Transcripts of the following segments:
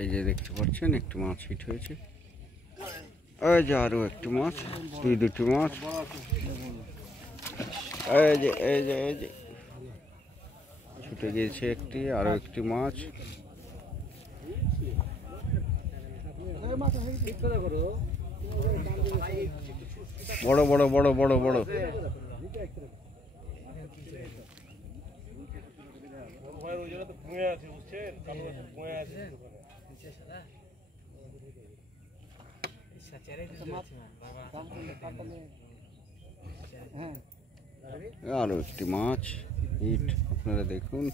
এই যে দেখতে পাচ্ছেন একটু মাছ হিট হয়েছে। এই যে আরো একটু মাছ, দুটি মাছ। এই যে এই যে এই যে ছুটে গিয়েছে একটি, আরো একটি মাছ। বড় বড় বড় বড় বড়। আরো একটি মাছ হিট, আপনারা দেখুন,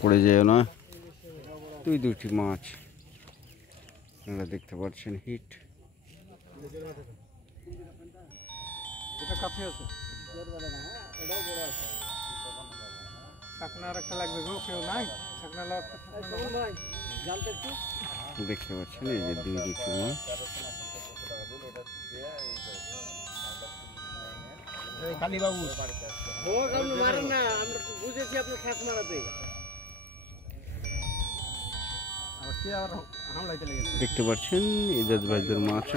পড়ে যেও না। দুটি মাছ আপনারা দেখতে পাচ্ছেন হিট। দেখতে পাচ্ছেন এই যে দুটি মাছ। দেখতে পাচ্ছেন ইজাজ ভাইদের মাছ।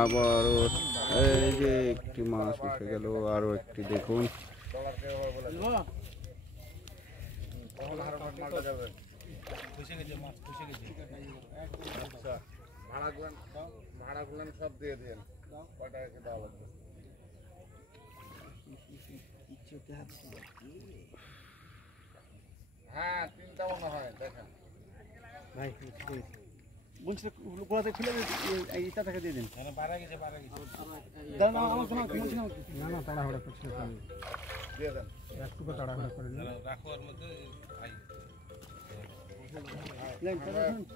আবারও এই যে একটি মাছ এসে গেল, আরো একটি দেখুন। সব দিয়ে দিন, হ্যাঁ 3টা মনে হয় দেখেন ভাই। বলছি গোড়াতে খুলে এইটা থেকে দিয়ে দিন। না তাড়াহুড়া করছি, দিয়ে দেন একটু তাড়াহুড়া করে রাখোর মধ্যে।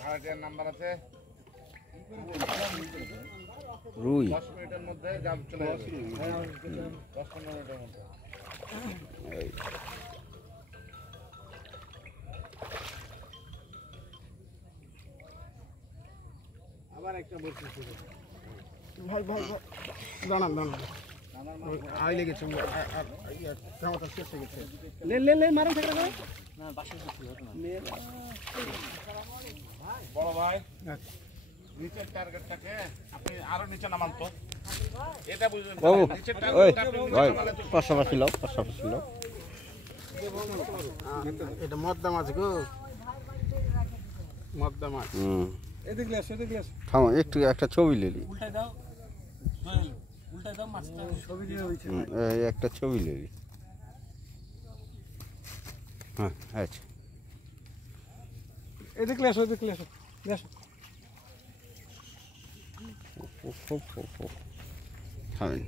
ভাড়াটিয়ার নাম্বার আছে, রুই 10 মিনিটের মধ্যে চলে যাবে, 10-15 মিনিটের মধ্যে। আবার একটা বলছি ভাই ভাই দাঁড়ান দাঁড়ান, আই লেগেছে, কামাটা শেষ হয়ে গেছে। লে মারুন থেকে না বাসা বড় ভাই, নিচের টার্গেটটাকে আপনি আরো নিচে নামান তো, এটা বুঝলেন নিচের টার্গেটটা ভাই পাশাপাশি লাও, পাশাপাশি লাও। এটা মদ্দা মাছ গো, মদ্দা মাছ। এদিকে আসো, এদিকে আসো। থামো একটু, একটা ছবি নিলি। উল্টাই দাও, উল্টাই দাও মাছটা, ছবি দিয়ে হইছে। এই একটা ছবি নিলি। হ্যাঁ আচ্ছা, এদিকে আসো, এদিকে আসো, আসো। থামেন।